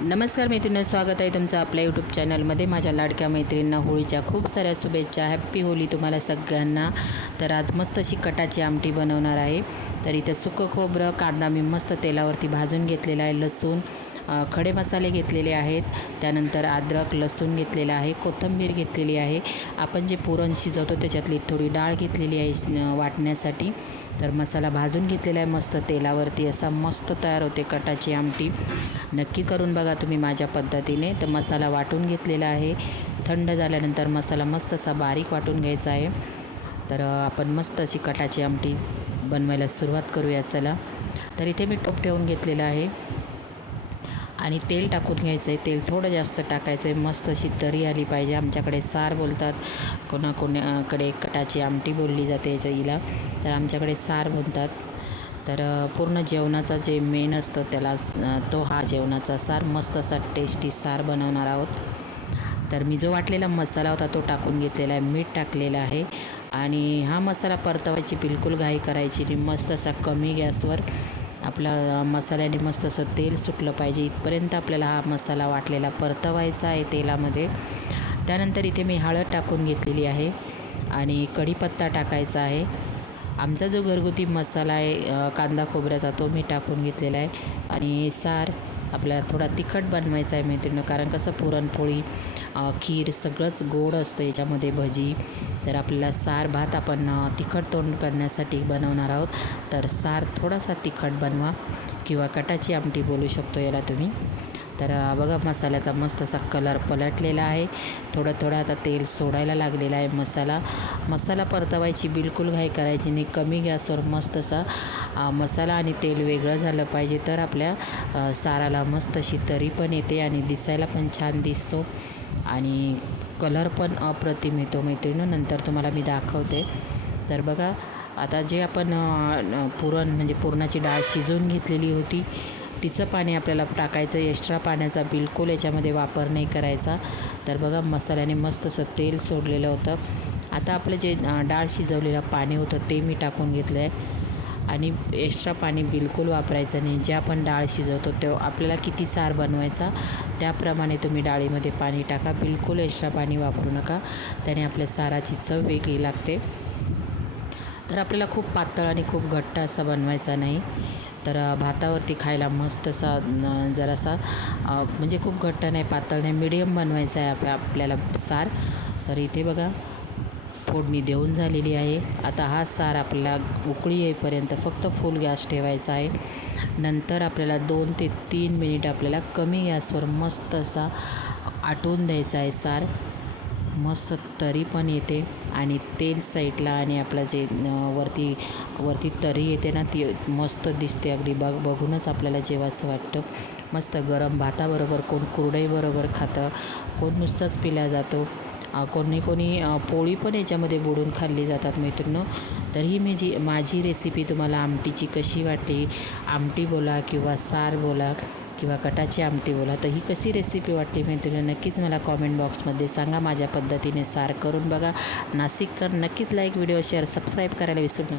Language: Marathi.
नमस्कार मैत्रिणी स्वागत आहे तुमचं आपल्या यूट्यूब चॅनलमध्ये माझ्या लाडक्या मैत्रिणींना होळीच्या खूप साऱ्या शुभेच्छा. हॅप्पी होळी तुम्हाला सगळ्यांना. तर आज मस्त अशी कटाची आमटी बनवणार आहे. तर इथं सुकं खोबरं कांदा मी मस्त तेलावरती भाजून घेतलेला आहे लसूण खडे मसाले घेतलेले आहेत. त्यानंतर अद्रक लसूण घेतलेला आहे. कोथिंबीर घेतलेली आहे. आपण जे पुरण शिजवतो त्याच्यातली थोडी डाळ घेतलेली आहे वाटण्यासाठी. तर मसाला भाजून घेतलेला आहे मस्त तेलावरती. असा मस्त तयार होते कटाची आमटी. नक्की करून बघा तुम्ही माझ्या पद्धतीने. तर मसाला वाटून घेतलेला आहे. थंड झाल्यानंतर मसाला मस्त असा बारीक वाटून घ्यायचा आहे. तर आपण मस्त अशी कटाची आमटी बनवायला सुरुवात करूया. चला. तर इथे मी टोप ठेवून घेतलेला आहे. आणि तेल टाकून घ्यायचं आहे तेल थोडं जास्त टाकायचं आहे मस्त अशी तरी आली पाहिजे. आमच्याकडे सार बोलतात. कोणा कोणाकडे कटाची आमटी बोलली जाते याच्या हिला तर आमच्याकडे सार म्हणतात तर पूर्ण जेवणाचा जे मेन असतं त्याला तो हा जेवणाचा सार. मस्त असा टेस्टी सार बनवणार आहोत. तर मी जो वाटलेला मसाला होता तो टाकून घेतलेला आहे. मीठ टाकलेलं आहे. आणि हा मसाला परतवायची बिलकुल घाई करायची नाही. मस्त असा कमी गॅसवर आपला मसाल्याने मस्त असं तेल सुटलं पाहिजे. इथपर्यंत आपल्याला हा मसाला वाटलेला परतवायचा आहे तेलामध्ये. त्यानंतर इथे मी हळद टाकून घेतलेली आहे आणि कढीपत्ता टाकायचा आहे. आमचा जो घरगुती मसाला आहे कांदा खोबऱ्याचा तो मी टाकून घेतलेला आहे. आणि सार आपल्याला थोडा तिखट बनवायचा आहे मैत्रिणी कारण कसं पुरणपोळी खीर सगळंच गोड असतं याच्यामध्ये भजी. तर आपल्याला सार भात आपण तिखट तोंड करण्यासाठी बनवणार आहोत. तर सार थोडासा तिखट बनवा किंवा कटाची आमटी बोलू शकतो याला तुम्ही. तर बघा मसाल्याचा मस्त असा कलर पलटलेला आहे. थोडं थोडं आता तेल सोडायला लागलेला आहे मसाला. मसाला परतवायची बिलकुल घाई करायची नाही. कमी गॅसवर मस्त असा मसाला आणि तेल वेगळं झालं पाहिजे. तर आपल्या साराला मस्त अशी तरी पण येते आणि दिसायला पण छान दिसतो. आणि कलर पण अप्रतिम येतो मैत्रिणी नंतर तुम्हाला मी दाखवते. तर बघा आता जे आपण पुरण म्हणजे पुरणाची डाळ शिजवून घेतलेली होती तिचं पाणी आपल्याला टाकायचं एक्स्ट्रा पाण्याचा बिलकुल याच्यामध्ये वापर नाही करायचा. तर बघा मसाल्याने मस्त असं तेल सोडलेलं होतं. आता आपलं जे डाळ शिजवलेलं पाणी होतं ते मी टाकून घेतलं आहे आणि एक्स्ट्रा पाणी बिलकुल वापरायचं नाही. जे आपण डाळ शिजवतो तो आपल्याला किती सार बनवायचा त्याप्रमाणे तुम्ही डाळीमध्ये पाणी टाका. बिलकुल एक्स्ट्रा पाणी वापरू नका. त्याने आपल्या साराची चव वेगळी लागते. तर आपल्याला खूप पातळ आणि खूप घट्ट असा बनवायचा नाही. तर भातावरती खायला मस्त असा जरासा म्हणजे खूप घट्ट नाही पातळ नाही मिडियम बनवायचा आहे आप आपल्याला सार. तर इथे बघा फोडणी देऊन झालेली आहे. आता हा सार आपल्याला उकळी येईपर्यंत फक्त फुल गॅस ठेवायचा आहे. नंतर आपल्याला दोन ते तीन मिनिट आपल्याला कमी गॅसवर मस्त असा आटवून द्यायचा आहे सार. मस्त तरी पण येते आणि तेल साईडला आणि आपला जे वरती वरती तरी येते ना ती मस्त दिसते अगदी. बघ बघूनच आपल्याला जेवायचं वाटतं मस्त गरम भाताबरोबर कोण कुरडईबरोबर खातं कोण नुसताच पिला जातो कोणी कोणी पोळी पण याच्यामध्ये बुडून खाल्ली जातात मैत्रिणी तर ही मी जी माझी रेसिपी तुम्हाला आमटीची कशी वाटली आमटी बोला किंवा सार बोला किंवा कटाची आमटी बोला तर ही कशी रेसिपी वाटली मैत्रिणी? नक्कीच मला कॉमेंट बॉक्समध्ये सांगा. माझ्या पद्धतीने सार करून बघा. नाशिककर नक्कीच लाईक व्हिडिओ शेअर सबस्क्राईब करायला विसरू नका.